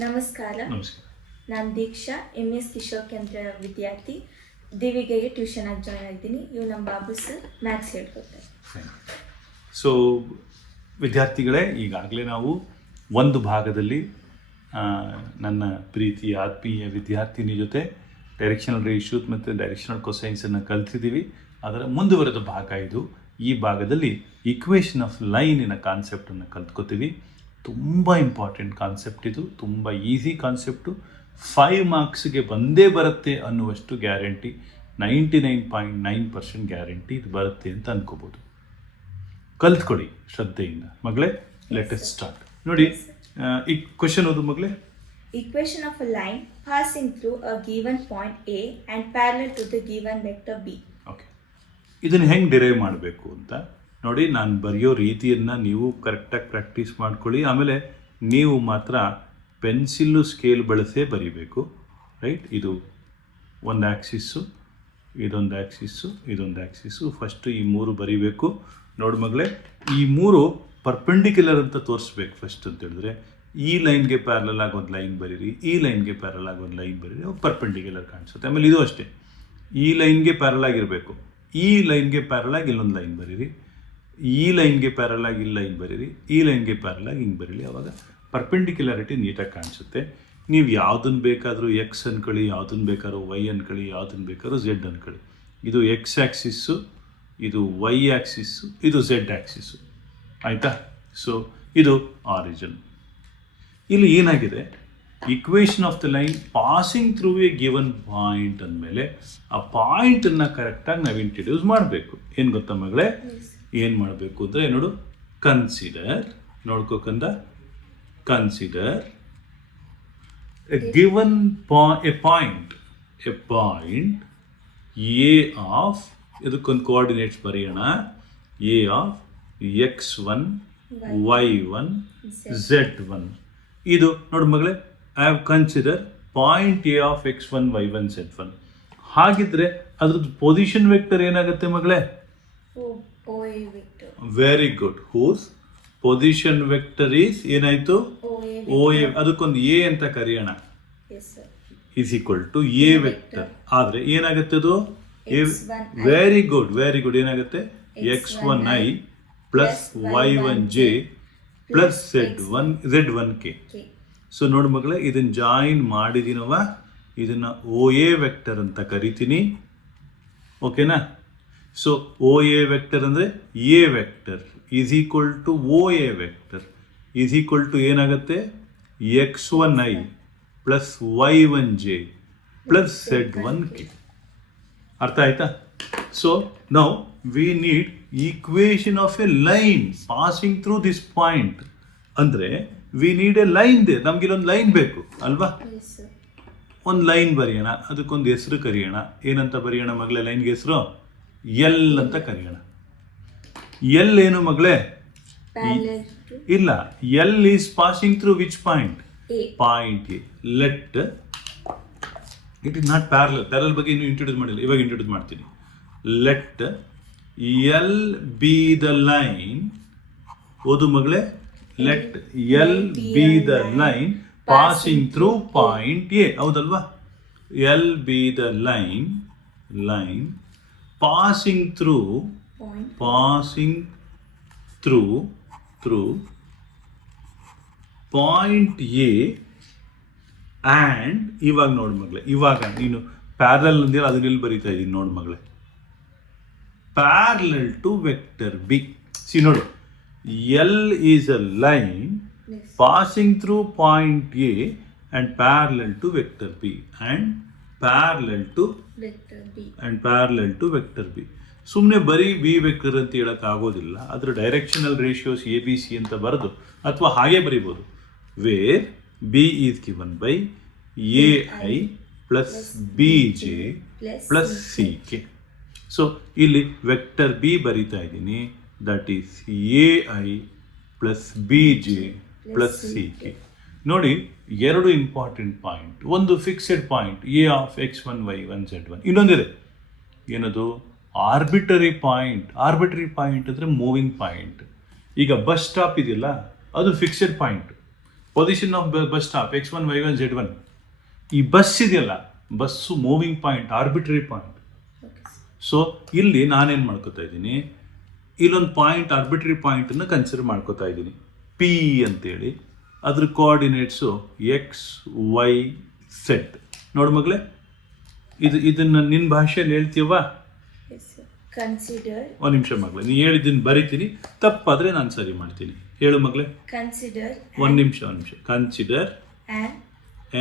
ನಮಸ್ಕಾರ. ನಮಸ್ಕಾರ. ನಾನು ದೀಕ್ಷಾ MS ಕಿಶೋರ್ ಕೇಂದ್ರ ವಿದ್ಯಾರ್ಥಿ. ದಿವಿಗೆಗೆ ಟ್ಯೂಷನ್ ಆಗಿ ಜಾಯ್ನ್ ಆಗಿದ್ದೀನಿ. ಇವು ನಮ್ಮ ಬಾಬು ಸರ್ ಮ್ಯಾಥ್ಸ್ ಹೇಳ್ಕೊಡ್ತಾರೆ. ಸೊ ವಿದ್ಯಾರ್ಥಿಗಳೇ, ಈಗಾಗಲೇ ನಾವು ಒಂದು ಭಾಗದಲ್ಲಿ ನನ್ನ ಪ್ರೀತಿಯ ಆತ್ಮೀಯ ವಿದ್ಯಾರ್ಥಿನಿ ಜೊತೆ ಡೈರೆಕ್ಷನಲ್ ರೇಷಿಯೋಸ್ ಮತ್ತು ಡೈರೆಕ್ಷನಲ್ ಕೊಸೈನ್ಸನ್ನು ಕಲ್ತಿದ್ದೀವಿ. ಅದರ ಮುಂದುವರೆದ ಭಾಗ ಇದು. ಈ ಭಾಗದಲ್ಲಿ ಇಕ್ವೇಷನ್ ಆಫ್ ಲೈನಿನ ಕಾನ್ಸೆಪ್ಟನ್ನು ಕಲ್ತ್ಕೋತೀವಿ. ತುಂಬ ಇಂಪಾರ್ಟೆಂಟ್ ಕಾನ್ಸೆಪ್ಟ್ ಇದು, ತುಂಬ ಈಸಿ ಕಾನ್ಸೆಪ್ಟು. 5 ಮಾರ್ಕ್ಸ್ಗೆ ಬಂದೇ ಬರುತ್ತೆ ಅನ್ನುವಷ್ಟು ಗ್ಯಾರಂಟಿ, 99.9% ಗ್ಯಾರಂಟಿ ಇದು ಬರುತ್ತೆ ಅಂತ ಅನ್ಕೋಬೋದು. ಕಲ್ತ್ಕೊಳ್ಳಿ ಶ್ರದ್ಧೆಯಿಂದ ಮಗಳೇ. Let us start. ನೋಡಿ, ಈ ಕ್ವೆಶನ್ ಓದು ಮಗಳೇ. Equation of a line passing through a given point A and parallel to the given vector B. Okay, ಇದನ್ನು ಹೆಂಗೆ ಡಿರೈವ್ ಮಾಡಬೇಕು ಅಂತ ನೋಡಿ. ನಾನು ಬರೆಯೋ ರೀತಿಯನ್ನು ನೀವು ಕರೆಕ್ಟಾಗಿ ಪ್ರಾಕ್ಟೀಸ್ ಮಾಡ್ಕೊಳ್ಳಿ. ಆಮೇಲೆ ನೀವು ಮಾತ್ರ ಪೆನ್ಸಿಲ್ಲು ಸ್ಕೇಲ್ ಬಳಸೇ ಬರೀಬೇಕು, ರೈಟ್? ಇದು ಒಂದು ಆ್ಯಕ್ಸಿಸ್ಸು, ಇದೊಂದು ಆ್ಯಕ್ಸಿಸ್ಸು, ಇದೊಂದು ಆ್ಯಕ್ಸಿಸ್ಸು. ಫಸ್ಟು ಈ 3 ಬರೀಬೇಕು. ನೋಡಿ ಮಗಳೇ, ಈ 3 ಪರ್ಪೆಂಡಿಕ್ಯುಲರ್ ಅಂತ ತೋರಿಸ್ಬೇಕು ಫಸ್ಟ್ ಅಂತ ಹೇಳಿದ್ರೆ. ಈ ಲೈನ್ಗೆ ಪ್ಯಾರಲಲ್ ಆಗಿ ಒಂದು ಲೈನ್ ಬರೀರಿ, ಈ ಲೈನ್ಗೆ ಪ್ಯಾರಲ್ ಆಗಿ ಒಂದು ಲೈನ್ ಬರೀರಿ, ಪರ್ಪೆಂಡಿಕ್ಯುಲರ್ ಕಾಣಿಸುತ್ತೆ. ಆಮೇಲೆ ಇದು ಅಷ್ಟೇ, ಈ ಲೈನ್ಗೆ ಪ್ಯಾರಲ್ ಆಗಿರಬೇಕು, ಈ ಲೈನ್ಗೆ ಪ್ಯಾರಲ್ ಆಗಿ ಇಲ್ಲೊಂದು ಲೈನ್ ಬರೀರಿ, ಈ ಲೈನ್ಗೆ ಪ್ಯಾರಲ್ ಆಗಿ ಇಲ್ಲಿ ಲೈನ್ ಬರೀರಿ, ಈ ಲೈನ್ಗೆ ಪ್ಯಾರಲ್ ಆಗಿ ಹಿಂಗೆ ಬರೀರಿ. ಆವಾಗ ಪರ್ಪೆಂಡಿಕ್ಯುಲಾರಿಟಿ ನೀಟಾಗಿ ಕಾಣಿಸುತ್ತೆ. ನೀವು ಯಾವುದನ್ನು ಬೇಕಾದರೂ ಎಕ್ಸ್ ಅನ್ಕೊಳ್ಳಿ, ಯಾವುದನ್ನು ಬೇಕಾದ್ರೂ ವೈ ಅನ್ಕೊಳ್ಳಿ, ಯಾವುದನ್ನು ಬೇಕಾದ್ರೂ ಝೆಡ್ ಅನ್ಕೊಳ್ಳಿ. ಇದು ಎಕ್ಸ್ ಆ್ಯಕ್ಸಿಸ್ಸು, ಇದು ವೈ ಆ್ಯಕ್ಸಿಸ್ಸು, ಇದು ಝೆಡ್ ಆ್ಯಕ್ಸಿಸ್ಸು, ಆಯಿತಾ? ಸೊ ಇದು ಆರಿಜಿನ್. ಇಲ್ಲಿ ಏನಾಗಿದೆ, equation of the line passing through A given point ಅಂದಮೇಲೆ ಆ ಪಾಯಿಂಟನ್ನು ಕರೆಕ್ಟಾಗಿ ನಾವು ಇಂಟ್ರಡ್ಯೂಸ್ ಮಾಡಬೇಕು. ಏನು ಗೊತ್ತಾ ಮಗಳೇ, ಏನು ಮಾಡಬೇಕು ಅಂದರೆ ನೋಡು, ಕನ್ಸಿಡರ್, ನೋಡ್ಕೋಕಂದ, consider a given a point A of, ಇದಕ್ಕೊಂದು ಕೋಆರ್ಡಿನೇಟ್ಸ್ ಬರೆಯೋಣ, A of x1 y1 z1. ಇದು ನೋಡಿ ಮಗಳೇ, I have consider point A of x1 y1 z1. ಹಾಗಿದ್ರೆ ಅದ್ರದ್ದು ಪೊಸಿಷನ್ ವೆಕ್ಟರ್ ಏನಾಗುತ್ತೆ ಮಗಳೇ? OA vector. Very good. Whose position vector is ಏನಾಯ್ತು? OA. ಅದಕ್ಕೊಂದು ಎ ಅಂತ ಕರೆಯೋಣ. Is equal to A vector. ಆದರೆ ಏನಾಗುತ್ತೆ ಅದು? Very good, very good. ಏನಾಗುತ್ತೆ? x1i plus y1j plus z1k. So ನೋಡಿ ಮಗಳೇ, ಇದನ್ನು ಜಾಯಿನ್ ಮಾಡಿದಿನವ, ಇದನ್ನು OA ವೆಕ್ಟರ್ ಅಂತ ಕರಿತೀನಿ. ಓಕೆನಾ? ಸೊ OA ವೆಕ್ಟರ್ ಅಂದರೆ A vector is equal to OA vector is equal to ಏನಾಗುತ್ತೆ? x1i plus y1j plus z1k. ಅರ್ಥ ಆಯ್ತಾ? So now we need equation of a line passing through this point. ಅಂದರೆ we need a line they. ನಮ್ಗೆ ಇಲ್ಲೊಂದು line ಬೇಕು ಅಲ್ವಾ? ಒಂದು line ಬರೆಯೋಣ, ಅದಕ್ಕೊಂದು ಹೆಸರು ಕರೆಯೋಣ. ಏನಂತ ಬರೆಯೋಣ ಮಗಳೇ ಲೈನ್ಗೆ ಹೆಸರು? ಎಲ್ ಅಂತ ಕರೆಯೋಣ. ಎಲ್ ಏನು ಮಗಳೇ? ಇಲ್ಲ, L is passing through which point? Point A. Let it is not parallel. Parallel ಬಗ್ಗೆ ಇನ್ನೂ ಇಂಟ್ರೊಡ್ಯೂಸ್ ಮಾಡಿಲ್ಲ, ಇವಾಗ ಇಂಟ್ರೊಡ್ಯೂಸ್ ಮಾಡ್ತೀನಿ. Let L be the line. ಓದು ಮಗಳೇ, let L be the line passing through point A. ಹೌದಲ್ವಾ? L be the line passing through point A. And ಇವಾಗ ನೋಡಿ ಮಗಳೇ, ಇವಾಗ ನೀನು ಪ್ಯಾರಲಲ್ ಅಂದಿಲ್ಲ, ಅದನ್ನೆಲ್ಲಿ ಬರೀತಾ ಇದ್ದೀನಿ ನೋಡಿ ಮಗಳೇ, parallel to vector B. See ನೋಡು, L is a line passing through point A and parallel to vector B and parallel to vector B. ಸುಮ್ಮನೆ ಬರೀ ಬಿ ವೆಕ್ಟರ್ ಅಂತ ಹೇಳೋಕ್ಕಾಗೋದಿಲ್ಲ. ಅದರ ಡೈರೆಕ್ಷನಲ್ ರೇಷಿಯೋಸ್ ABC ಅಂತ ಬರೆದು ಅಥವಾ ಹಾಗೆ ಬರೀಬೋದು. Where B is given by AI plus BJ plus CK. So ಇಲ್ಲಿ ವೆಕ್ಟರ್ ಬಿ ಬರೀತಾ ಇದ್ದೀನಿ, that is AI plus BJ plus CK. ನೋಡಿ, 2 ಇಂಪಾರ್ಟೆಂಟ್ ಪಾಯಿಂಟ್. ಒಂದು fixed point A of x1 y1 z1. ಇನ್ನೊಂದಿದೆ, ಏನದು? Arbitrary point. ಆರ್ಬಿಟರಿ ಪಾಯಿಂಟ್ ಅಂದರೆ moving point. ಈಗ bus stop ಇದೆಯಲ್ಲ, ಅದು fixed point. Position of bus stop X1 Y1 Z1. ಈ bus ಇದೆಯಲ್ಲ, bus moving point, arbitrary point. So ಇಲ್ಲಿ ನಾನೇನು ಮಾಡ್ಕೋತಾ ಇದ್ದೀನಿ, ಇಲ್ಲೊಂದು ಪಾಯಿಂಟ್, ಆರ್ಬಿಟ್ರರಿ ಪಾಯಿಂಟನ್ನು ಕನ್ಸಿಡರ್ ಮಾಡ್ಕೋತಾ ಇದ್ದೀನಿ, P ಅಂತೇಳಿ. ಅದ್ರ ಕೋಆರ್ಡಿನೇಟ್ಸು XYZ. ನೋಡು ಮಗಳೇ, ಇದನ್ನು ನಿನ್ನ ಭಾಷೆಯಲ್ಲಿ ಹೇಳ್ತೀವಾ? ಕನ್ಸಿಡರ್. ಒಂದು ನಿಮಿಷ ಮಗಳೇ, ನೀ ಹೇಳಿದ್ದೀನಿ ಬರಿತೀನಿ, ತಪ್ಪಾದರೆ ನಾನು ಸರಿ ಮಾಡ್ತೀನಿ. ಹೇಳು ಮಗಳೇ. ಕನ್ಸಿಡರ್. ಒಂದು ನಿಮಿಷ. Consider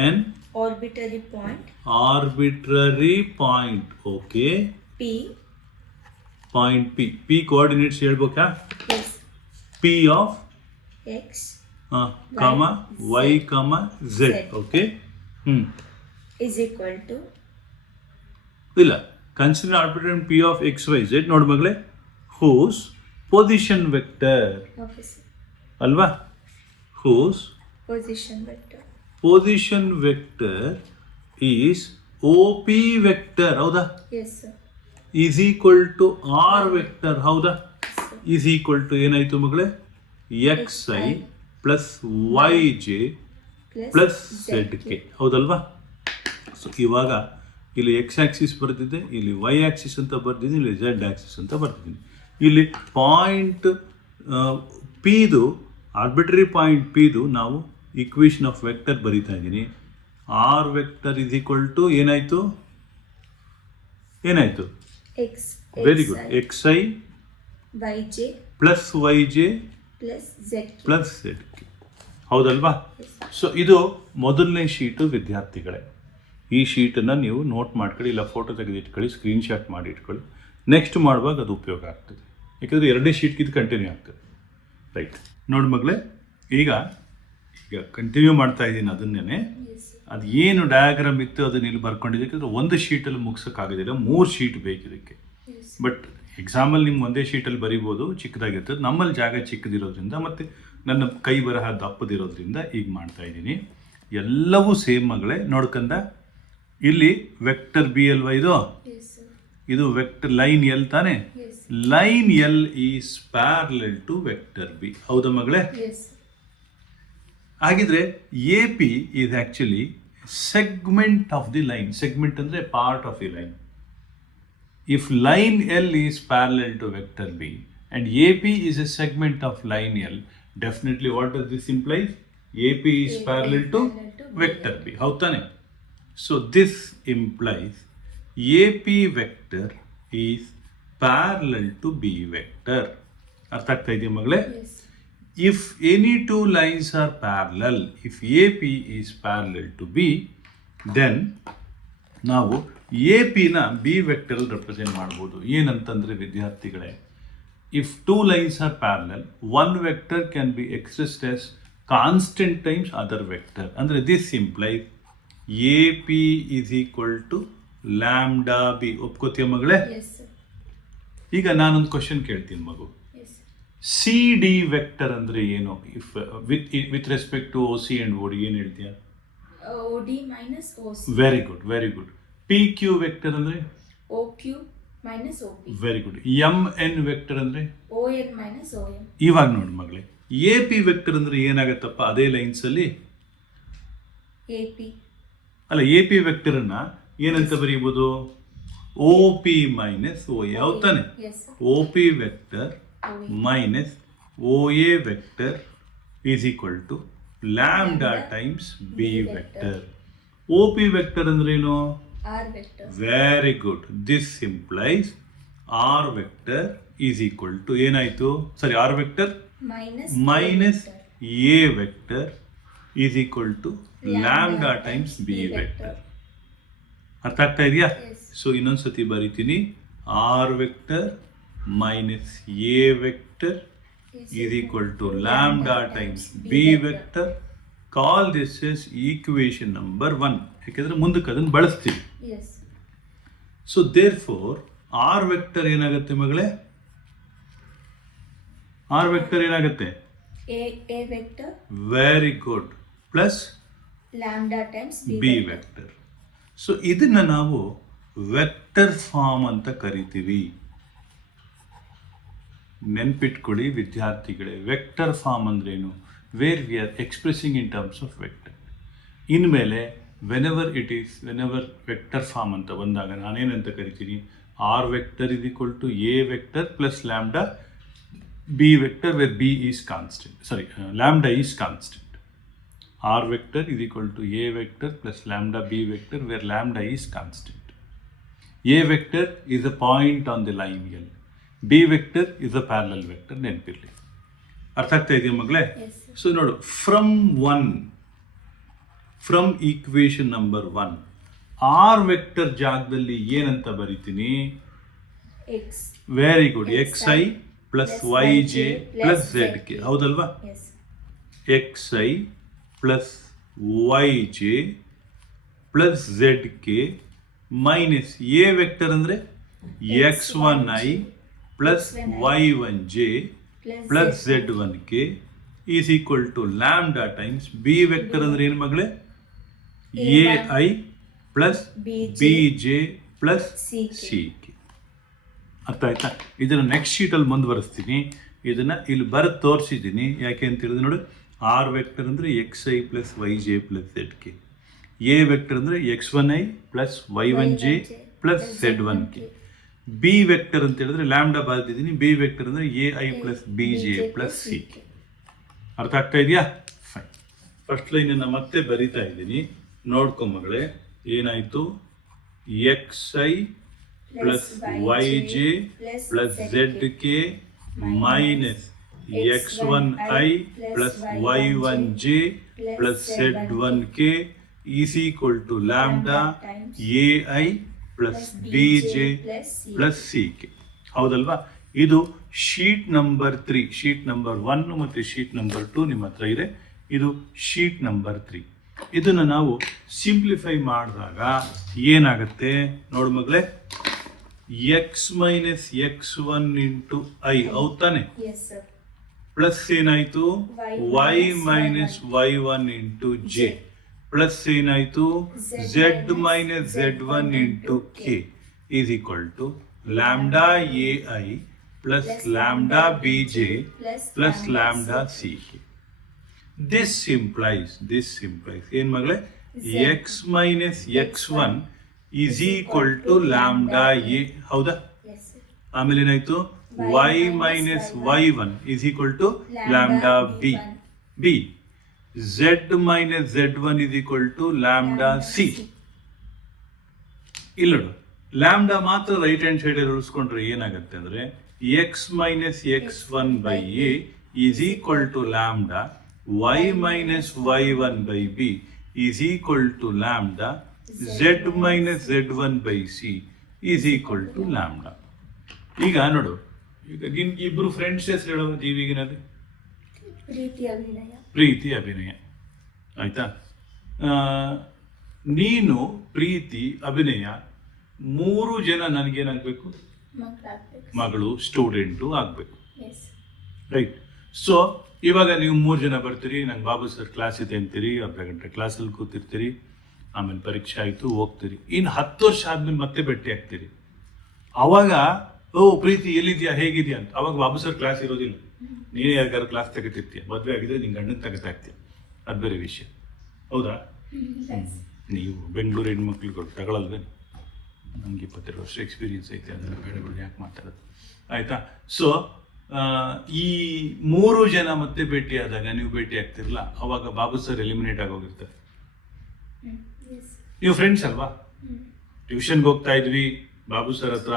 an arbitrary point. Arbitrary point. Okay. Point P coordinates ಹೇಳ್ಬೇಕಾ? Yes. P of X, Y, Z. Okay. is equal to. ಇಲ್ಲ, consider arbitrary P of XYZ. ನೋಡಿ ಮಗಳೇ, whose position vector. Okay, sir. ಅಲ್ವಾ? Whose Position vector. Position vector is OP vector. ಹೌದಾ? Yes, sir. Is equal to R vector. ಹೌದಾ? Yes, sir. Is equal to ಏನಾಯ್ತು ಮಗಳೇ? XI plus YJ plus ZK. ಹೌದಲ್ವಾ? So ಇವಾಗ ಇಲ್ಲಿ X Axis ಬರ್ತಿದೆ, ಇಲ್ಲಿ Y ಆಕ್ಸಿಸ್ ಅಂತ ಬರ್ತಿದ್ದೀನಿ, ಇಲ್ಲಿ Z ಆಕ್ಸಿಸ್ ಅಂತ ಬರ್ತಿದ್ದೀನಿ. ಇಲ್ಲಿ ಪಾಯಿಂಟ್ Pದು, ಆರ್ಬಿಟ್ರರಿ ಪಾಯಿಂಟ್ Pದು ನಾವು ಇಕ್ವೇಷನ್ ಆಫ್ ವೆಕ್ಟರ್ ಬರೀತಾ ಇದ್ದೀನಿ. R vector is equal to ಏನಾಯಿತು? Very good. XI YJ plus YJ plus ZK. Plus ZK. ಹೌದಲ್ವಾ? ಸೊ ಇದು ಮೊದಲನೇ ಶೀಟು ವಿದ್ಯಾರ್ಥಿಗಳೇ. ಈ ಶೀಟನ್ನು ನೀವು ನೋಟ್ ಮಾಡ್ಕೊಳ್ಳಿ, ಇಲ್ಲ ಫೋಟೋ ತೆಗೆದು ಇಟ್ಕೊಳ್ಳಿ, ಸ್ಕ್ರೀನ್ಶಾಟ್ ಮಾಡಿ ಇಟ್ಕೊಳ್ಳಿ. ನೆಕ್ಸ್ಟ್ ಮಾಡುವಾಗ ಅದು ಉಪಯೋಗ ಆಗ್ತದೆ, ಯಾಕಂದರೆ ಎರಡನೇ ಶೀಟ್ಗೆ ಇದು ಕಂಟಿನ್ಯೂ ಆಗ್ತದೆ. ರೈಟ್. ನೋಡಿ ಮಗಳೇ, ಈಗ ಕಂಟಿನ್ಯೂ ಮಾಡ್ತಾ ಇದ್ದೀನಿ ಅದನ್ನೇ. ಅದು ಏನು ಡಯಾಗ್ರಾಮ್ ಇತ್ತು ಅದನ್ನ ಇಲ್ಲಿ ಬರ್ಕೊಂಡಿದ್ದೆ, ಯಾಕಂದರೆ ಒಂದು ಶೀಟಲ್ಲಿ ಮುಗಿಸೋಕ್ಕಾಗೋದಿಲ್ಲ, 3 ಶೀಟ್ ಬೇಕು ಇದಕ್ಕೆ. ಬಟ್ ಎಕ್ಸಾಮಲ್ಲಿ ನಿಮ್ಗೆ ಒಂದೇ ಶೀಟಲ್ಲಿ ಬರಿಬೋದು, ಚಿಕ್ಕದಾಗಿರ್ತದೆ. ನಮ್ಮಲ್ಲಿ ಜಾಗ ಚಿಕ್ಕದಿರೋದ್ರಿಂದ ಮತ್ತು ನನ್ನ ಕೈ ಬರಹ ದಪ್ಪದಿರೋದ್ರಿಂದ ಈಗ ಮಾಡ್ತಾ ಇದ್ದೀನಿ. ಎಲ್ಲವೂ ಸೇಮ್ ಮಗಳೇ. ನೋಡ್ಕಂದ, ಇಲ್ಲಿ ವೆಕ್ಟರ್ ಬಿ ಅಲ್ವಾ ಇದು? ಇದು ವೆಕ್ಟರ್ ಲೈನ್ ಎಲ್ ತಾನೆ? Line L is parallel to vector B. ಹೌದಾ ಮಗಳೇ? ಹಾಗಿದ್ರೆ A P is actually segment of the line. Segment ಅಂದರೆ part of the line. If line L is parallel to vector B and AP is a segment of line L, definitely what does this imply? AP is parallel to vector B. How tane? So this implies AP vector is parallel to B vector. Artha agta idea magle? Yes. If any two lines are parallel, if AP is parallel to B, then ನಾವು A ಪಿನ B ವೆಕ್ಟರಲ್ಲಿ represent ಮಾಡ್ಬೋದು. ಏನಂತಂದರೆ ವಿದ್ಯಾರ್ಥಿಗಳೇ, if 2 lines are parallel, 1 vector can be expressed as constant times other vector. ಅಂದರೆ this implies A P is equal to lambda B. ಒಪ್ಕೋತೀಯ ಮಗಳೇ? ಈಗ ನಾನೊಂದು ಕ್ವಶನ್ ಕೇಳ್ತೀನಿ ಮಗು. ಸಿ ಡಿ ವೆಕ್ಟರ್ ಅಂದರೆ ಏನು? If with respect to O C and O D ಏನು ಹೇಳ್ತೀಯಾ? OD minus OC. Very good, very good. P Q vector ಅಂದರೆ? OQ minus OP. Very good. M N vector ಅಂದರೆ? ON minus OM. ಇವಾಗ ನೋಡಿ ಮಗಳೇ, A P vector ಅಂದರೆ ಏನಾಗತ್ತಪ್ಪ? ಅದೇ ಲೈನ್ಸಲ್ಲಿ AP. ಅಲ್ಲ, ಎ ಪಿ ವೆಕ್ಟರನ್ನು ಏನಂತ ಬರೀಬೋದು? O P minus O A. ಹೌದು ತಾನೆ? O P vector minus O A vector is equal to lambda times B vector. O P vector ಅಂದ್ರೇನು? R vector. Very good. This implies R vector is equal to ಏನಾಯಿತು? ಸರಿ, R vector minus A vector is equal to lambda times B vector. ಅರ್ಥ ಆಗ್ತಾ ಇದೆಯಾ? So ಇನ್ನೊಂದು ಸತಿ ಬರೀತೀನಿ. R vector minus A vector is equal to lambda times b vector. Call this as equation number 1. ಯಾಕಂದ್ರೆ ಮುಂದಕ್ಕೆ ಅದನ್ನು ಬಳಸ್ತೀವಿ. ಸೊ therefore r ವೆಕ್ಟರ್ ಏನಾಗುತ್ತೆ ಮಗಳೇ? r ವೆಕ್ಟರ್ ಏನಾಗುತ್ತೆ? a vector. Very good. Plus lambda times b vector. So ಇದನ್ನ ನಾವು vector form ಅಂತ ಕರಿತೀವಿ. ನೆನ್ಪಿಟ್ಕೊಳ್ಳಿ ವಿದ್ಯಾರ್ಥಿಗಳೇ, ವೆಕ್ಟರ್ ಫಾರ್ಮ್ ಅಂದ್ರೇನು? Where we are expressing in terms of vector. ಇನ್ಮೇಲೆ ವೆನೆವರ್ ವೆಕ್ಟರ್ ಫಾರ್ಮ್ ಅಂತ ಬಂದಾಗ ನಾನೇನಂತ ಕರಿತೀನಿ, R vector is equal to A vector plus lambda B vector where B is constant, lambda is constant. R vector is equal to A vector plus lambda B vector where lambda is constant. A vector is a point on the line L. B vector is a parallel vector. ನೆನಪಿರಲಿ. ಅರ್ಥ ಆಗ್ತಾ ಇದೆಯಾ ಮಗಳೇ? So ನೋಡು, from equation number 1 R vector ಜಾಗದಲ್ಲಿ ಏನಂತ ಬರಿತೀನಿ? Very good, xi plus yj plus zk. ಹೌದಲ್ವಾ? xi plus yj plus zk minus A vector ಅಂದರೆ x1i plus y1j plus z1k is equal to lambda times B vector ಅಂದರೆ ಏನು ಮಗಳೇ? ai plus bj plus ck. ಅರ್ಥ ಆಯ್ತಾ? ಇದನ್ನು next ಶೀಟಲ್ಲಿ ಮುಂದುವರಿಸ್ತೀನಿ. ಇದನ್ನು ಇಲ್ಲಿ ಬರೆದು ತೋರಿಸಿದ್ದೀನಿ. ಯಾಕೆ ಅಂತ ಹೇಳಿದ್ರೆ ನೋಡಿ, ಆರ್ ವೆಕ್ಟರ್ ಅಂದರೆ xi plus yj plus zk, A vector ಅಂದರೆ x1i plus y1j plus z1k, B vector ಅಂತ ಹೇಳಿದ್ರೆ ಲ್ಯಾಂಬ್ಡಾ ಬರೆದಿದ್ದೀನಿ, ಬಿ ವೆಕ್ಟರ್ ಅಂದರೆ ai plus bj plus ck. ಅರ್ಥ ಆಗ್ತಾ ಇದೆಯಾ? ಫೈನ್. ಫಸ್ಟ್ ಲೈನನ್ನು ಮತ್ತೆ ಬರಿತಾ ಇದ್ದೀನಿ, ನೋಡ್ಕೊಂಬಗಳೇ. ಏನಾಯಿತು? xi plus yj plus zk minus x1i plus y1j plus z1k is equal to lambda ai plus bj plus ck. ಹೌದಲ್ವಾ? ಇದು ಶೀಟ್ ನಂಬರ್ 3, ಶೀಟ್ ನಂಬರ್ 1 ಮತ್ತು ಶೀಟ್ ನಂಬರ್ 2 ನಿಮ್ಮ ಹತ್ರ ಇದೆ. ಇದು ಶೀಟ್ ನಂಬರ್ 3. ಇದನ್ನು ನಾವು ಸಿಂಪ್ಲಿಫೈ ಮಾಡಿದಾಗ ಏನಾಗುತ್ತೆ ನೋಡು ಮಗಳೇ, x minus x1 into i ಹೌದಾನೆ, ಪ್ಲಸ್ ಏನಾಯಿತು y minus y1 into j, plus ಏನಾಯಿತು z minus z1 into k is equal to lambda ai plus lambda bj plus lambda ck. This implies ಏನು ಮಗಳೇ? x minus x1 is equal to lambda A. ಹೌದಾ? ಆಮೇಲೆ ಏನಾಯ್ತು? y minus y1 is equal to lambda B. z minus z1 is equal to lambda C. ಇಲ್ಲ ನೋಡು, lambda ಮಾತ್ರ right hand side ಉಳಿಸ್ಕೊಂಡ್ರೆ ಏನಾಗುತ್ತೆ ಅಂದರೆ x minus x1 by A is equal to lambda y minus y1 by B is equal to lambda z minus z1 by C is equal to lambda. ಈಗ ನೋಡು, ಈಗ ಇಬ್ರು friends ಹೆಸರು ಹೇಳೋ ದೀವಿಗಿನಲ್ಲಿ ಪ್ರೀತಿ ಅಭಿನಯ. ಆಯ್ತಾ? ನೀನು ಪ್ರೀತಿ ಅಭಿನಯ 3 ಜನ ನನಗೇನಾಗಬೇಕು? ಮಗಳು, ಸ್ಟೂಡೆಂಟು ಆಗಬೇಕು. ರೈಟ್. ಸೊ ಇವಾಗ ನೀವು 3 ಜನ ಬರ್ತೀರಿ, ನಂಗೆ ಬಾಬು ಸರ್ ಕ್ಲಾಸ್ ಇದೆ ಅಂತೀರಿ, ಅರ್ಧ ಗಂಟೆ ಕ್ಲಾಸಲ್ಲಿ ಕೂತಿರ್ತೀರಿ, ಆಮೇಲೆ ಪರೀಕ್ಷೆ ಆಯಿತು, ಹೋಗ್ತೀರಿ. ಇನ್ನು 10 ವರ್ಷ ಆದ್ಮೇಲೆ ಮತ್ತೆ ಭೇಟಿ ಆಗ್ತೀರಿ. ಅವಾಗ ಓ ಪ್ರೀತಿ ಎಲ್ಲಿದ್ಯಾ, ಹೇಗಿದ್ಯಾ ಅಂತ. ಅವಾಗ ಬಾಬು ಸರ್ ಕ್ಲಾಸ್ ಇರೋದಿಲ್ಲ, ನೀನೇ ಯಾರಿಗಾರು ಕ್ಲಾಸ್ ತೆಗಿತಿರ್ತೀಯ. ಮದುವೆ ಆಗಿದ್ರೆ ನಿಂಗೆ ಗಂಡನ ತೆಗಿತಾ ಇರ್ತೀಯ, ಅದು ಬೇರೆ ವಿಷಯ. ಹೌದಾ? ನೀವು ಬೆಂಗಳೂರು ಹೆಣ್ಮಕ್ಳಿಗೆ ತಗೊಳ್ಳಲ್ವೇ? ನಮ್ಗೆ 22 ವರ್ಷ ಎಕ್ಸ್ಪೀರಿಯನ್ಸ್ ಐತೆ, ಅದನ್ನು ಬೇಡಗಳು ಯಾಕೆ ಮಾತಾಡೋದು? ಆಯಿತಾ? ಸೊ ಈ 3 ಜನ ಮತ್ತೆ ಭೇಟಿ ಆದಾಗ ನೀವು ಭೇಟಿ ಆಗ್ತಿರಲ್ಲ, ಅವಾಗ ಬಾಬು ಸರ್ ಎಲಿಮಿನೇಟ್ ಆಗೋಗಿರ್ತಾರೆ. ನೀವು ಫ್ರೆಂಡ್ಸ್ ಅಲ್ವಾ? ಟ್ಯೂಷನ್ಗೆ ಹೋಗ್ತಾ ಇದ್ವಿ ಬಾಬು ಸರ್ ಹತ್ರ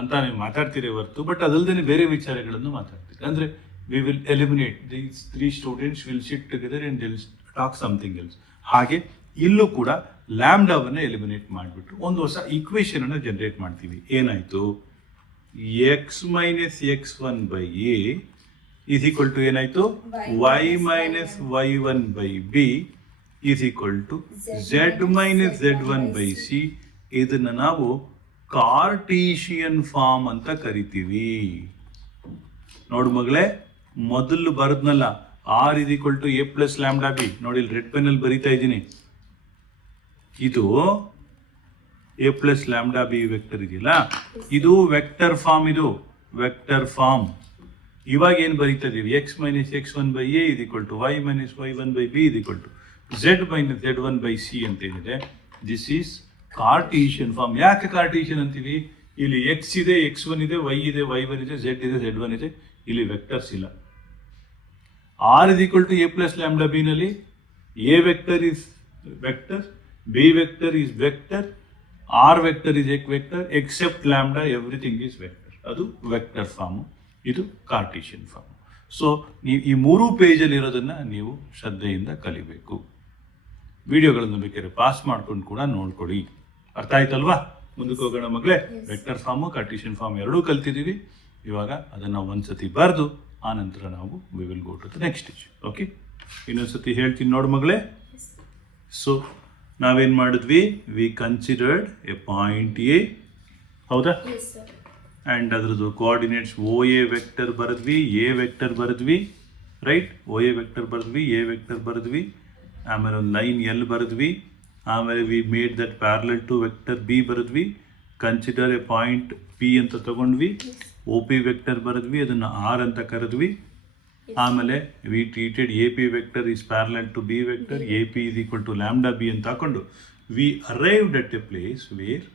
ಅಂತ ನೀವು ಮಾತಾಡ್ತೀರಿ ಹೊರತು, ಬಟ್ ಅದಲ್ಲದೆ ಬೇರೆ ವಿಚಾರಗಳನ್ನು ಮಾತಾಡ್ತೀರಿ. ಅಂದರೆ we will eliminate these 3 students will sit together and will talk something else. ಹಾಗೆ ಇಲ್ಲೂ ಕೂಡ ಲ್ಯಾಂಬ್ಡಾವನ್ನು ಎಲಿಮಿನೇಟ್ ಮಾಡಿಬಿಟ್ಟು ಒಂದು ಹೊಸ ಈಕ್ವೇಷನ್ ಅನ್ನು ಜನರೇಟ್ ಮಾಡ್ತೀವಿ. ಏನಾಯಿತು? x minus x1 by A is equal to ಏನಾಯಿತು? y minus y1 by B is equal to z minus z1 by C. ಇದನ್ನು ನಾವು ಕಾರ್ಟೀಷಿಯನ್ ಫಾರ್ಮ್ ಅಂತ ಕರಿತೀವಿ. ನೋಡು ಮಗಳೇ, ಮೊದಲು ಬರೆದ್ನಲ್ಲ R is equal to A plus lambda B. ನೋಡಿ ಇಲ್ಲಿ ರೆಡ್ ಪೆನ್ನಲ್ಲಿ ಬರಿತಾ ಇದ್ದೀನಿ. ಇದು A plus lambda B vector ಇದೆಯಲ್ಲ, ಇದು ವೆಕ್ಟರ್ ಫಾರ್ಮ್. ಇದು ವೆಕ್ಟರ್ ಫಾರ್ಮ್. ಇವಾಗ ಏನು ಬರೀತಾ ಇದೀವಿ, X minus X one by A is equal to Y minus Y one by B is equal to Z minus Z one by C ಅಂತ ಏನಿದೆ. This is Cartesian form. ಯಾಕೆ Cartesian ಅಂತೀವಿ? ಇಲ್ಲಿ X ಇದೆ, ಎಕ್ಸ್ ಒನ್ ಇದೆ, Y ಇದೆ, Y one ಇದೆ, Z ಇದೆ, ಝೆಡ್ ಒನ್ ಇದೆ. ಇಲ್ಲಿ ವೆಕ್ಟರ್ಸ್ ಇಲ್ಲ. R is equal to A plus lambda B ನಲ್ಲಿ A vector is vector, B vector is vector, R vector is vector, accept lambda everything is vector. ಅದು vector farm, ಇದು ಕಾರ್ಟೀಷಿಯನ್ form. So ನೀವು ಈ 3 ಪೇಜಲ್ಲಿ ಇರೋದನ್ನ ನೀವು ಶ್ರದ್ಧೆಯಿಂದ ಕಲಿಬೇಕು. ವಿಡಿಯೋಗಳನ್ನು ಬೇಕಾದ್ರೆ ಪಾಸ್ ಮಾಡ್ಕೊಂಡು ಕೂಡ ನೋಡ್ಕೊಳ್ಳಿ. ಅರ್ಥ ಆಯ್ತಲ್ವಾ? ಮುಂದಕ್ಕೆ ಹೋಗೋಣ ಮಗಳೇ. ವೆಕ್ಟರ್ ಫಾರ್ಮು ಕಾರ್ಟೀಷಿಯನ್ ಫಾರ್ಮ್ ಎರಡೂ ಕಲ್ತಿದ್ದೀವಿ. ಇವಾಗ ಅದನ್ನು ಒಂದ್ಸತಿ ಬರೆದು ಆ ನಂತರ ನಾವು we will go to the next stage. Okay, ಇನ್ನೊಂದ್ಸತಿ ಹೇಳ್ತೀನಿ ನೋಡಿ ಮಗಳೇ. ಸೊ ನಾವೇನು ಮಾಡಿದ್ವಿ? We considered a point A, ಹೌದಾ? ಆ್ಯಂಡ್ ಅದರದ್ದು ಕೋಆರ್ಡಿನೇಟ್ಸ್ ಓ ಎ ವೆಕ್ಟರ್ ಬರೆದ್ವಿ, ಎ ವೆಕ್ಟರ್ ಬರೆದ್ವಿ, ರೈಟ್? ಓ ಎ ವೆಕ್ಟರ್ ಬರೆದ್ವಿ, ಎ ವೆಕ್ಟರ್ ಬರೆದ್ವಿ, ಆಮೇಲೆ ಒಂದು ಲೈನ್ ಎಲ್ ಬರೆದ್ವಿ, ಆಮೇಲೆ we made that parallel to vector B ಬರೆದ್ವಿ, ಕನ್ಸಿಡರ್ ಎ ಪಾಯಿಂಟ್ ಪಿ ಅಂತ ತಗೊಂಡ್ವಿ, ಒ ಪಿ ವೆಕ್ಟರ್ ಬರೆದ್ವಿ, ಅದನ್ನು ಆರ್ ಅಂತ ಕರೆದ್ವಿ. ಆಮೇಲೆ we treated A P vector is parallel to B vector, A P is equal to lambda B ಅಂತ ಹಾಕೊಂಡು we arrived at a place where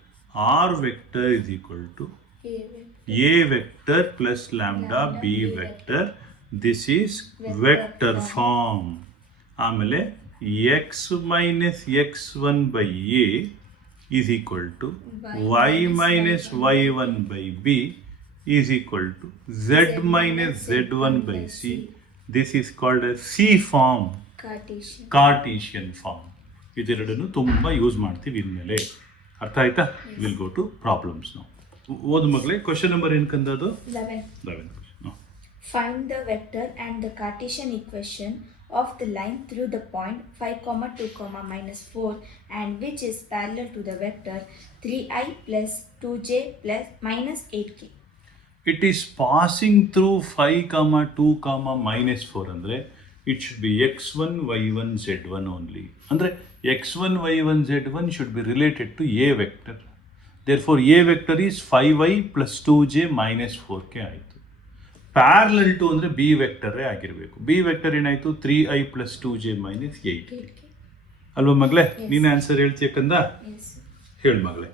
R vector is equal to A vector plus lambda B vector. This is vector form. ಆಮೇಲೆ X minus X one by A is equal to Y minus Y one by B is equal to z minus z1 by c. This is called as C form, Cartesian form. ಇದೆರಡನ್ನು ತುಂಬ use ಮಾಡ್ತೀವಿ ಇನ್ಮೇಲೆ. ಅರ್ಥ ಆಯ್ತಾ? Will go to problems ನಾವು. ಓದು ಮಗಳೇ. Question number ಏನು ಕಂದದು? 11. Find the vector and the Cartesian equation of the line through the point 5, 2, minus 4 and which is parallel to the vector 3i plus 2j plus minus 8k. It is passing through 5, 2, minus 4 ಅಂದರೆ it should be x1, y1, z1 only. ಅಂದರೆ x1, y1, z1 should be related to a vector. Therefore a vector is 5i plus 2j minus 4k ಆಯಿತು. Parallel to ಅಂದರೆ B ವೆಕ್ಟರೇ ಆಗಿರಬೇಕು. B vector ಏನಾಯಿತು? 3i plus 2j minus 8k ಅಲ್ವಾ ಮಗಳೇ? ನೀನು answer ಹೇಳ್ತೀಯಕ್ಕಂದ? ಹೇಳಿ ಮಗಳೇ.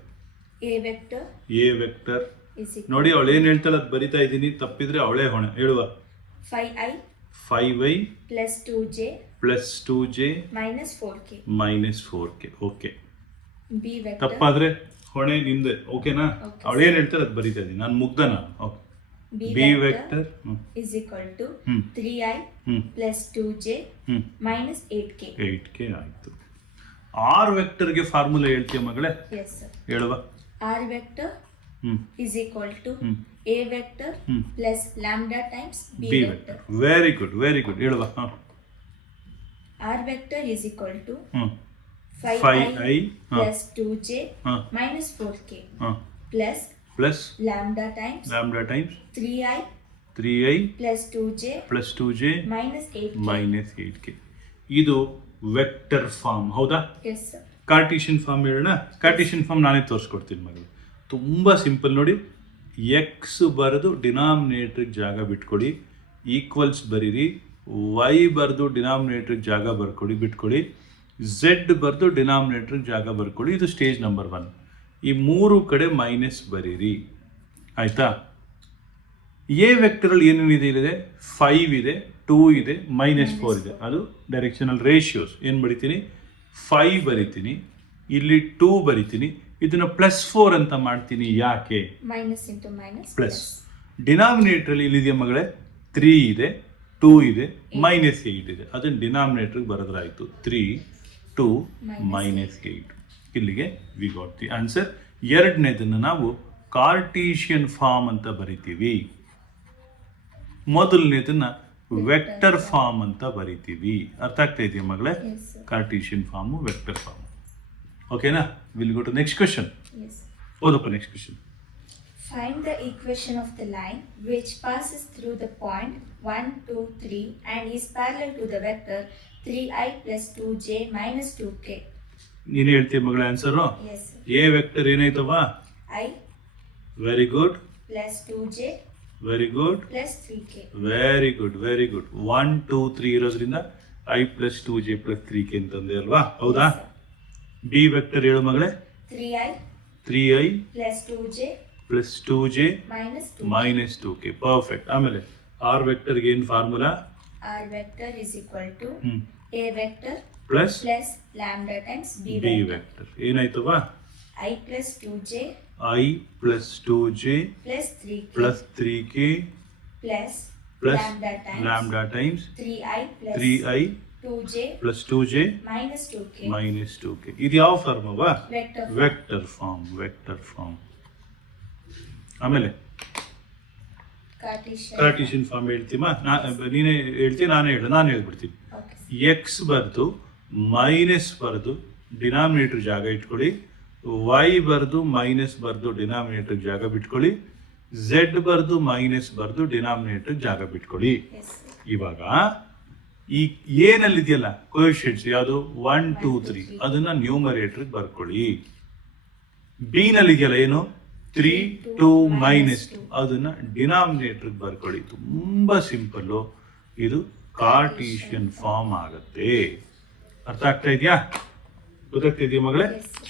ಎ ವೆಕ್ಟರ್ ನೋಡಿ, ಅವಳು ಏನು ಹೇಳ್ತಾಳೆ ಅದು ಬರಿತಾ ಇದ್ದೀನಿ. ತಪ್ಪಿದ್ರೆ ಅವಳೇ ಹೊಣೆ. ಹೇಳುವ. 5i plus 2j minus 4k. Okay. ತಪ್ಪಾದ್ರೆ ಹೊಣೆ ನಿಂದೆ. ಓಕೆನಾ? ಅವಳೇನು ಹೇಳ್ತಾಳೆ ಅದು ಬರಿತಾ ಇದ್ದೀನಿ. ನಾನು ಮುಗ್ಧ. ನಾನು okay. B vector is equal to 3i plus 2j minus 8k ಆಯಿತು. ಆರ್ ವೆಕ್ಟರ್ಗೆ ಫಾರ್ಮುಲಾ ಹೇಳ್ತೀಯ ಮಗಳೇ? ಹೇಳುವ. R vector is equal to a vector plus lambda times b vector. Very good. ಹೇಳುವ. r vector is equal to 5i plus 2j minus 4k plus lambda times 3i plus 2j minus 8k. ಇದು vector form, ಹೌದಾ? ಕಾರ್ಟೀಷಿಯನ್ form ಹೇಳೋಣ. ಕಾರ್ಟೀಷಿಯನ್ form ನಾನೇ ತೋರಿಸ್ಕೊಡ್ತೀನಿ ಮಗಳು. ತುಂಬ simple ನೋಡಿ. X ಬರೆದು ಡಿನಾಮಿನೇಟ್ರಿಗೆ ಜಾಗ ಬಿಟ್ಕೊಡಿ, ಈಕ್ವಲ್ಸ್ ಬರೀರಿ. ವೈ ಬರೆದು ಡಿನಾಮಿನೇಟ್ರಿಗೆ ಜಾಗ ಬಿಟ್ಕೊಡಿ. ಝೆಡ್ ಬರೆದು ಡಿನಾಮಿನೇಟ್ರಿಗೆ ಜಾಗ ಬರ್ಕೊಳ್ಳಿ. ಇದು ಸ್ಟೇಜ್ ನಂಬರ್ 1. ಈ 3 ಕಡೆ ಮೈನಸ್ ಬರೀರಿ. ಆಯಿತಾ? ಎ ವೆಕ್ಟರಲ್ಲಿ ಏನೇನಿದೆ? 5 ಇದೆ, 2 ಇದೆ, minus 4 ಇದೆ. ಅದು ಡೈರೆಕ್ಷನಲ್ ರೇಷಿಯೋಸ್. ಏನು ಬರಿತೀನಿ? 5 ಬರಿತೀನಿ, ಇಲ್ಲಿ 2 ಬರಿತೀನಿ, ಇದನ್ನು +4 ಅಂತ ಮಾಡ್ತೀನಿ. ಯಾಕೆ? Minus into minus plus. ಡಿನಾಮಿನೇಟ್ರಲ್ಲಿ ಇಲ್ಲಿದೆಯಾ ಮಗಳೇ? 3 ಇದೆ, 2 ಇದೆ, -8 ಇದೆ. ಅದನ್ನು ಡಿನಾಮಿನೇಟ್ರಿಗೆ ಬರೆದ್ರಾಯಿತು. 3, 2, -8. ಇಲ್ಲಿಗೆ ವಿ ಗಾಟ್ ದಿ ಆನ್ಸರ್. ಎರಡನೇದನ್ನು ನಾವು ಕಾರ್ಟೀಷಿಯನ್ ಫಾರ್ಮ್ ಅಂತ ಬರಿತೀವಿ. ಮೊದಲನೇದನ್ನ ವೆಕ್ಟರ್ ಫಾರ್ಮ್ ಅಂತ ಬರಿತೀವಿ. ಅರ್ಥ ಆಗ್ತಾ ಇದೆಯಾ ಮಗಳೇ? Cartesian form, vector form. ಓಕೆನಾ? Will go to next question. ಓದಪ್ಪ next question. Find the equation of the line which passes through the point 1, 2, 3 and is parallel to the vector 3i plus 2j minus 2k. ನೀನು ಹೇಳ್ತೀಯ ಮಗಳ answer? Yes. A vector ಏನಾಯ್ತವ? I. Very good. Plus 2j. Very good, plus 3k. Very good, very good. 1 2 3 ಇರೋದ್ರಿಂದ I plus 2j plus 3k ಅಂತಂದೆ ಅಲ್ವಾ? ಹೌದಾ? Yes, sir. B vector ಹೇಳು ಮಗಳೇ. 3i 3i plus 2j plus 2j minus 2k. minus 2k. Perfect. ಆಮೇಲೆ R ವೆಕ್ಟರ್ಗೆ ಏನು formula? R vector is equal to a vector plus plus lambda times b B vector. Vector ಏನಾಯ್ತವಾ? I plus 2j I plus 2j plus 3k plus 3k plus plus lambda times lambda times 3i plus 3i 2j plus 2j minus 2k. minus 2k. ಇದು ಯಾವ form ಅವ? Vector form. Vector form. Vector form. ಆಮೇಲೆ Cartesian. Cartesian form ಹೇಳ್ತೀಮ? ನೀನೇ ಹೇಳ್ತೀನಿ, ನಾನು ಹೇಳ್ಬಿಡ್ತೀನಿ. Okay. X ಬರ್ದು ಮೈನಸ್ ಬರ್ದು ಡಿನಾಮಿನೇಟರ್ ಜಾಗ ಇಟ್ಕೊಳ್ಳಿ, ವೈ ಬರ್ದು ಮೈನಸ್ ಬರ್ದು ಡಿನಾಮಿನೇಟರ್ ಜಾಗ ಬಿಟ್ಕೊಳ್ಳಿ, ಝೆಡ್ ಬರ್ದು ಮೈನಸ್ ಬರ್ದು ಡಿನಾಮಿನೇಟರ್ ಜಾಗ ಬಿಟ್ಕೊಳ್ಳಿ. Yes, sir. ಇವಾಗ ಈ ಏನಲ್ಲಿದೆಯಲ್ಲ ಕೋಎಫಿಷಿಯಂಟ್ಸ್ ಯಾವುದು? 1 2 3 ಅದನ್ನ ನ್ಯೂಮರೇಟರ್ ಬರ್ಕೊಳ್ಳಿ. ಬಿ ನಲ್ಲಿದೆಯಲ್ಲ ಏನು? 3 2 ಮೈನಸ್ 2 ಅದನ್ನ ಡಿನಾಮಿನೇಟರ್ ಬರ್ಕೊಳ್ಳಿ. ತುಂಬಾ ಸಿಂಪಲ್ಲು. ಇದು ಕಾರ್ಟೀಷಿಯನ್ ಫಾರ್ಮ್ ಆಗತ್ತೆ. ಅರ್ಥ ಆಗ್ತಾ ಇದೆಯಾ? ಗೊತ್ತಾಗ್ತಾ ಇದೆಯಾ ಮಗಳೇ? Yes, sir.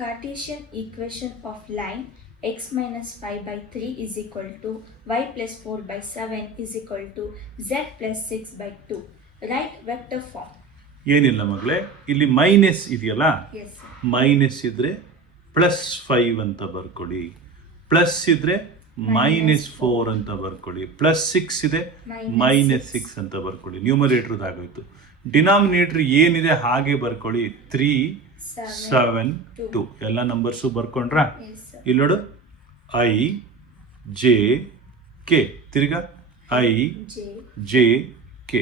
Cartesian equation of line x minus 5 by 3 is equal to y plus 4 by 7 is equal to z plus 6 by 2. Write vector form. ಏನಿಲ್ಲ ಮಗಳೇ, ಇಲ್ಲಿ ಮೈನಸ್ ಇದೆಯಲ್ಲ, Yes, sir. ಮೈನಸ್ ಇದ್ರೆ ಪ್ಲಸ್ 5 ಅಂತ ಬರ್ಕೊಳ್ಳಿ, ಪ್ಲಸ್ ಇದ್ರೆ ಮೈನಸ್ 4 ಅಂತ ಬರ್ಕೊಳ್ಳಿ, ಪ್ಲಸ್ 6 ಇದೆ ಮೈನಸ್ 6 ಅಂತ ಬರ್ಕೊಳ್ಳಿ. ನ್ಯೂಮರೇಟರ್ ಆಗೋಯ್ತು. ಡಿನಾಮಿನೇಟರ್ ಏನಿದೆ ಹಾಗೆ ಬರ್ಕೊಳ್ಳಿ. 3 7 2 ಎಲ್ಲ ನಂಬರ್ಸು ಬರ್ಕೊಂಡ್ರ? Yes, sir. ಇಲ್ಲಿ ನೋಡು, ಐ ಜೆ ಕೆ, ತಿರ್ಗಾ ಐ J ಜೆ ಕೆ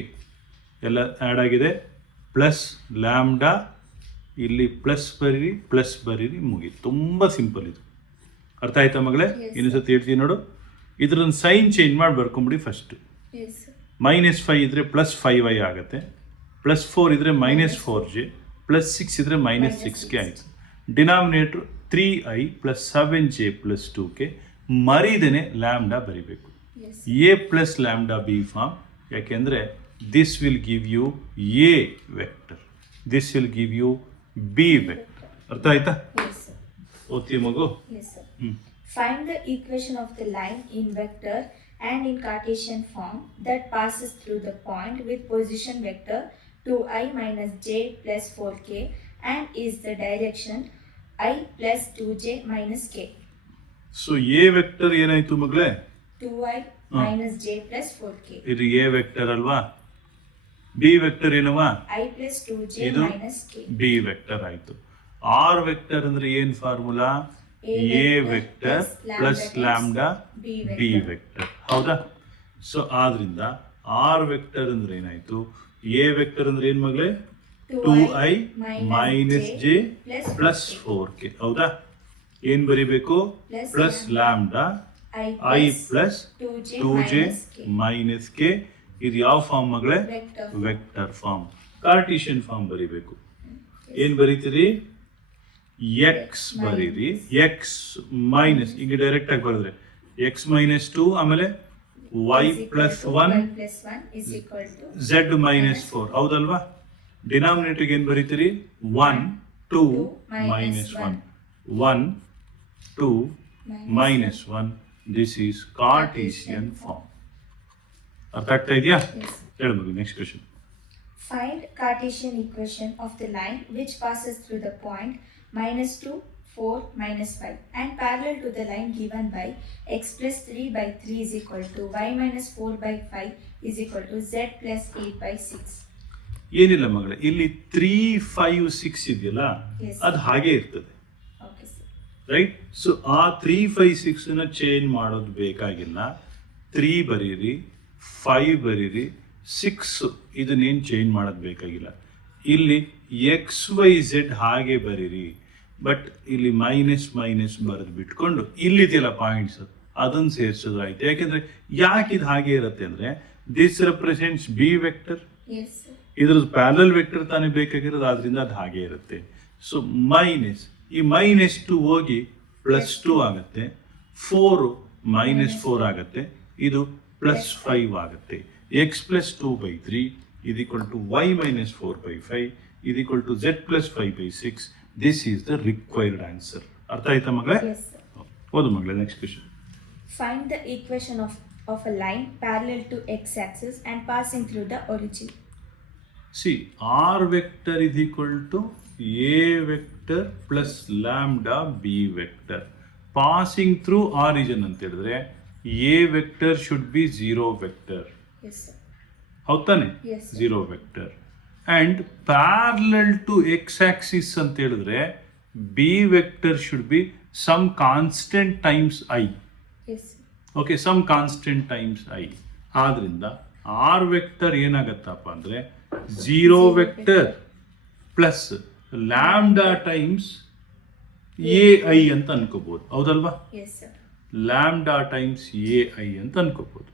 ಎಲ್ಲ ಆ್ಯಡ್ ಆಗಿದೆ. ಪ್ಲಸ್ ಲ್ಯಾಂಬ್ಡಾ, ಇಲ್ಲಿ ಪ್ಲಸ್ ಬರೀರಿ ಮುಗಿ. ತುಂಬ ಸಿಂಪಲ್ ಇದು. ಅರ್ಥ ಆಯ್ತಾ ಮಗಳೇ? Yes, ಇನ್ನೊಂದ್ಸತಿ ಹೇಳ್ತೀನಿ ನೋಡು. ಇದ್ರೊಂದು ಸೈನ್ ಚೇಂಜ್ ಮಾಡಿ ಬರ್ಕೊಂಬಿಡಿ ಫಸ್ಟು. Yes, sir. ಮೈನಸ್ 5 ಇದ್ರೆ ಪ್ಲಸ್ 5i ಆಗುತ್ತೆ, ಪ್ಲಸ್ 4 ಇದ್ರೆ ಮೈನಸ್ 4j, ಪ್ಲಸ್ 6 ಇದ್ರೆ ಮೈನಸ್ 6k ಆಯಿತು. Denominator 3i plus 7j plus 2k. ಮರಿದೇನೆ ಲ್ಯಾಂಬ್ಡಾ ಬರಿಬೇಕು. Yes. A plus lambda B form. ಯಾಕೆಂದರೆ this will give you A vector, this will give you B vector. ಅರ್ಥ ಆಯ್ತಾ? Yes, sir. ಓದ್ತೀಯ ಮಗು? Yes, sir. Find the equation of the line in vector and in Cartesian form that passes through the point with position vector 2i minus j plus 4k and is the direction I plus 2j minus k. So A vector ಏನಾಯ್ತು ಮಗಳೇ? 2i minus j plus 4k. ಇದು A vector ಅಲ್ವಾ? B vector ಏನವಾ? I plus 2j ಇದು minus k. B vector ಆಯ್ತು. R vector ಅಂದ್ರೆ ಏನ್ formula? A vector plus lambda B vector. ಹೌದಾ? ಸೊ ಆದ್ರಿಂದ ಆರ್ ವೆಕ್ಟರ್ ಅಂದ್ರೆ ಏನಾಯ್ತು? ಎ ವೆಕ್ಟರ್ ಅಂದ್ರೆ ಏನ್ ಮಗಳೇ? 2i minus J plus 4k. ಹೌದಾ? ಏನ್ ಬರಿಬೇಕು? Plus lambda I plus 2j minus K. ಇದು ಯಾವ ಫಾರ್ಮ್ ಮಗಳೇ? Vector form. ಕಾರ್ಟೀಷಿಯನ್ ಫಾರ್ಮ್ ಬರಿಬೇಕು. ಏನ್ ಬರೀತೀರಿ? ಎಕ್ಸ್ ಬರೀರಿ, ಎಕ್ಸ್ ಮೈನಸ್, ಈಗ ಡೈರೆಕ್ಟ್ ಆಗಿ ಬರೆದ್ರೆ ಎಕ್ಸ್ ಮೈನಸ್ 2, ಆಮೇಲೆ Y plus 1 is equal to Z minus 4. ಹೌದಲ್ವಾ? ಡಿನಾಮಿನೇಟರ್ಗೆ ಏನು ಬರೀತೀರಿ? 1 2 minus 1 1 2 minus 1. This is Cartesian form. ಅರ್ಥ ಆಗ್ತಾ ಇದೆಯಾ? ಹೇಳ್ಬೋದು. Next question. Find Cartesian equation of the line which passes through the point minus 2 4 minus 5 and parallel to the line given by x plus 3 by 3 is equal to y minus 4 by 5 is equal to z plus 8 by 6. ಏನಿಲ್ಲ ಮಗಳೇ, ಇಲ್ಲಿ 3 5 6 ಇದೆಯಲ್ಲ, Yes. ಅದು ಹಾಗೆ ಇರ್ತದೆ. Okay, sir. Right? So ಆ 3 5 6 change ಮಾಡೋದು ಬೇಕಾಗಿಲ್ಲ. 3 ಬರೀರಿ, 5 ಬರೀರಿ, 6 ಇದನ್ನೇನು ಚೇಂಜ್ ಮಾಡೋದು ಬೇಕಾಗಿಲ್ಲ. ಇಲ್ಲಿ ಎಕ್ಸ್ ವೈ ಝೆಡ್ ಹಾಗೆ ಬರೀರಿ, ಬಟ್ ಇಲ್ಲಿ ಮೈನಸ್ ಮೈನಸ್ ಬರೆದು ಬಿಟ್ಕೊಂಡು ಇಲ್ಲಿದೆಯಲ್ಲ ಪಾಯಿಂಟ್ಸ್ ಅದನ್ನು ಸೇರಿಸಿದ್ರೆ ಆಯ್ತು. ಯಾಕೆಂದ್ರೆ ಯಾಕೆ ಇದು ಹಾಗೆ ಇರುತ್ತೆ ಅಂದ್ರೆ this represents B vector, Yes, sir. ಇದ್ರದ್ದು ಪ್ಯಾರಲಲ್ ವೆಕ್ಟರ್ ತಾನೇ ಬೇಕಾಗಿರೋದು, ಆದ್ರಿಂದ ಅದು ಹಾಗೆ ಇರುತ್ತೆ. ಸೊ ಮೈನಸ್, ಈ ಮೈನಸ್ 2 ಹೋಗಿ ಪ್ಲಸ್ 2 ಆಗುತ್ತೆ, 4 ಮೈನಸ್ 4 ಆಗುತ್ತೆ, ಇದು +5 ಆಗುತ್ತೆ. x + 2/3 is equal to y - 4/5 is equal to z + 5/6. This is the required answer. ಅರ್ಥ ಆಯ್ತಾ ಮಗಳೇ? Yes, sir. ಓದು ಮಗಳೇ, next question. Find the equation of a line parallel to x-axis and passing through the origin. See, r vector is equal to a vector plus lambda b vector. Passing through origin ಅಂತ ಹೇಳಿದ್ರೆ a vector should be 0 vector. Yes, sir. ಹೌದ್ ತಾನೆ? Yes, sir. 0 vector. And parallel to x-axis ಅಂತ ಹೇಳಿದ್ರೆ b vector should be some constant times I. Yes, sir. Okay, some constant times I. ಆದ್ರಿಂದ R vector ಏನಾಗತ್ತಪ್ಪ ಅಂದರೆ 0 vector plus lambda times A I ಅಂತ ಅನ್ಕೋಬಹುದು. ಹೌದಲ್ವಾ? Yes, sir. Lambda times A I ಅಂತ ಅನ್ಕೋಬಹುದು.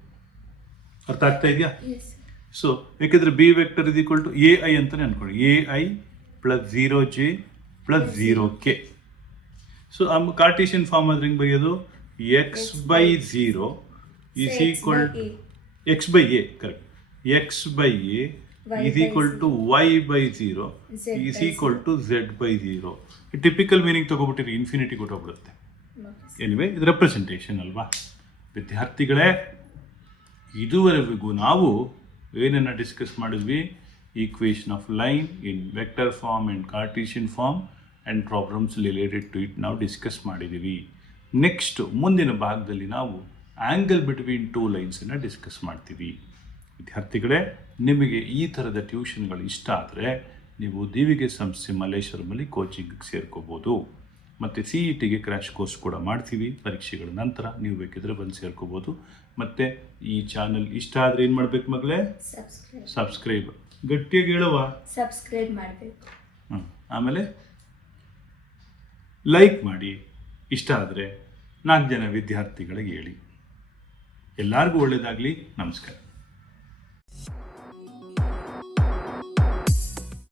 ಅರ್ಥ ಆಗ್ತಾ ಇದೆಯಾ? Yes, sir. ಸೊ ಯಾಕೆಂದ್ರೆ B vector is equal to A I ಅಂತಾನೆ ಅನ್ಕೊಳ್ಳಿ. A I plus 0j plus 0k. So Cartesian form ಆದ್ರೆ ಹೆಂಗೆ ಬರೆಯೋದು? x/0 is So equal x by a. x/a, correct. x/a is equal to y/0 Z is by equal to z/0. Typical meaning ತಗೋಬಿಟ್ಟಿರಿ, infinity ಕೊಟ್ಟೋಗ್ಬಿಡುತ್ತೆ. Okay. Anyway, ಇದು representation ಅಲ್ವಾ? ವಿದ್ಯಾರ್ಥಿಗಳೇ, ಇದುವರೆಗೂ ನಾವು ಏನನ್ನ ಡಿಸ್ಕಸ್ ಮಾಡಿದ್ವಿ? Equation of line in vector form and Cartesian form and problems related to it ನಾವು ಡಿಸ್ಕಸ್ ಮಾಡಿದ್ದೀವಿ. ನೆಕ್ಸ್ಟ್ ಮುಂದಿನ ಭಾಗದಲ್ಲಿ ನಾವು ಆ್ಯಂಗಲ್ ಬಿಟ್ವೀನ್ 2 ಲೈನ್ಸನ್ನು ಡಿಸ್ಕಸ್ ಮಾಡ್ತೀವಿ. ವಿದ್ಯಾರ್ಥಿಗಳೇ, ನಿಮಗೆ ಈ ಥರದ ಟ್ಯೂಷನ್ಗಳು ಇಷ್ಟ ಆದರೆ ನೀವು ದೀವಿಗೆ ಸಂಸ್ಥೆ ಮಲ್ಲೇಶ್ವರಮಲ್ಲಿ ಕೋಚಿಂಗಿಗೆ ಸೇರ್ಕೋಬೋದು. ಮತ್ತು CETಗೆ ಕ್ರ್ಯಾಶ್ ಕೋರ್ಸ್ ಕೂಡ ಮಾಡ್ತೀವಿ. ಪರೀಕ್ಷೆಗಳ ನಂತರ ನೀವು ಬೇಕಿದ್ರೆ ಬಂದು ಸೇರ್ಕೋಬೋದು. ಮತ್ತು ಈ ಚಾನಲ್ ಇಷ್ಟ ಆದರೆ ಏನು ಮಾಡಬೇಕು ಮಗಳೇ? ಸಬ್ಸ್ಕ್ರೈಬ್ ಗಟ್ಟಿಯಾಗಿ ಹೇಳುವ. ಸಬ್ಸ್ಕ್ರೈಬ್ ಮಾಡಬೇಕು. ಆಮೇಲೆ ಲೈಕ್ ಮಾಡಿ. ಇಷ್ಟ ಆದರೆ 4 ಜನ ವಿದ್ಯಾರ್ಥಿಗಳಿಗೆ ಹೇಳಿ. ಎಲ್ಲರಿಗೂ ಒಳ್ಳೆಯದಾಗಲಿ. ನಮಸ್ಕಾರ.